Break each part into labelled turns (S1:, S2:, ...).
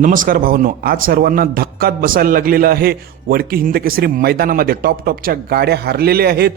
S1: नमस्कार भावनो आज सर्वांना धक्कात बसायला लागलेलं आहे. वडकी हिंद केसरी मैदानामध्ये टॉप टॉपच्या गाड्या हारलेल्या आहेत.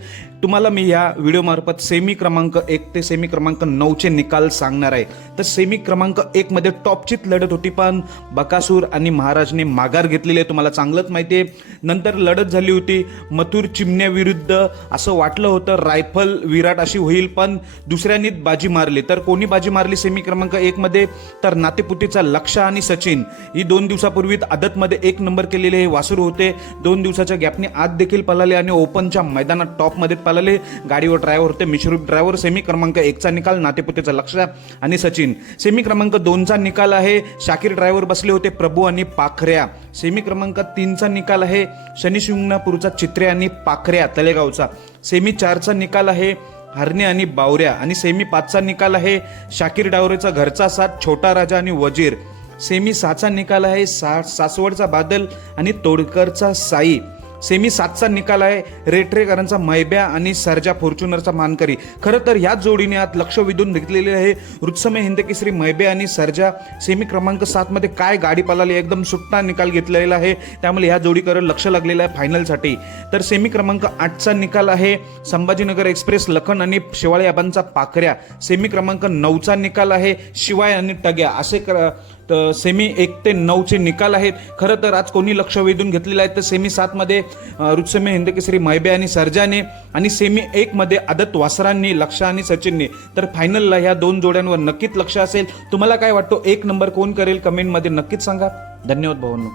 S1: तुम्हाला मी या व्हिडिओमार्फत सेमी क्रमांक एक ते सेमी क्रमांक नऊचे निकाल सांगणार आहे. तर सेमी क्रमांक एकमध्ये टॉपचीच लढत होती पण बकासूर आणि महाराजने माघार घेतलेली आहे. तुम्हाला चांगलंच माहिती आहे. नंतर लढत झाली होती मथुर चिमण्याविरुद्ध असं वाटलं होतं रायफल विराट अशी होईल पण दुसऱ्यांनीच बाजी मारली. तर कोणी बाजी मारली सेमी क्रमांक एकमध्ये तर नातेपुतीचा लक्ष आणि सचिन. ही दोन दिवसापूर्वी आदतमध्ये एक नंबर केलेले हे वासरू होते. दोन दिवसाच्या गॅपने आत देखील पळाले आणि ओपनच्या मैदानात टॉपमध्ये पळाले. गाडीवर ड्रायव्हर होते मिश्रूप ड्रायव्हर. सेमी क्रमांक एकचा निकाल नातेपुतेचा लक्ष आणि सचिन. सेमी क्रमांक दोनचा निकाल आहे. शाकीर ड्रायव्हर बसले होते प्रभू आणि पाखऱ्या. सेमी क्रमांक तीनचा निकाल आहे. शनिशिंगणापूरचा चित्रे आणि पाखऱ्या तलेगावचा सेमी चारचा निकाल आहे हरणे आणि बावऱ्या. आणि सेमी पाचचा निकाल आहे शाकीर डावरेचा घरचा साथ छोटा राजा आणि वजीर. सेमी सहाचा निकाल आहे सा सासवडचा बादल आणि तोडकरचा साई. सेमी सातचा निकाल आहे रेटरेकरांचा मैब्या आणि सरजा फॉर्च्युनरचा मानकरी. खरं तर ह्याच जोडीने आत लक्ष वेधून घेतलेले आहे. रुत्समय हिंदकेसरी मैब्या आणि सरजा सेमी क्रमांक सातमध्ये काय गाडी पालाली एकदम सुट्टा निकाल घेतलेला आहे. त्यामुळे ह्या जोडीकडे लक्ष लागलेलं आहे फायनलसाठी. तर सेमी क्रमांक आठचा निकाल आहे संभाजीनगर एक्सप्रेस लखन आणि शिवाळे आबांचा पाखऱ्या. सेमी क्रमांक नऊचा निकाल आहे शिवाय आणि टग्या. असे क तर सेमी एक ते नऊचे निकाल आहेत. खरं तर आज कोणी लक्ष वेधून घेतलेलं आहे? तर सेमी सातमध्ये रुत्समी हिंदकेसरी मैबे आणि सर्जाने आणि सेमी एकमध्ये आदत वासरांनी लक्ष आणि सचिनने. तर फायनलला ह्या दोन जोड्यांवर नक्कीच लक्ष असेल. तुम्हाला काय वाटतं? एक नंबर कोण करेल? कमेंटमध्ये नक्कीच सांगा. धन्यवाद भावांनो.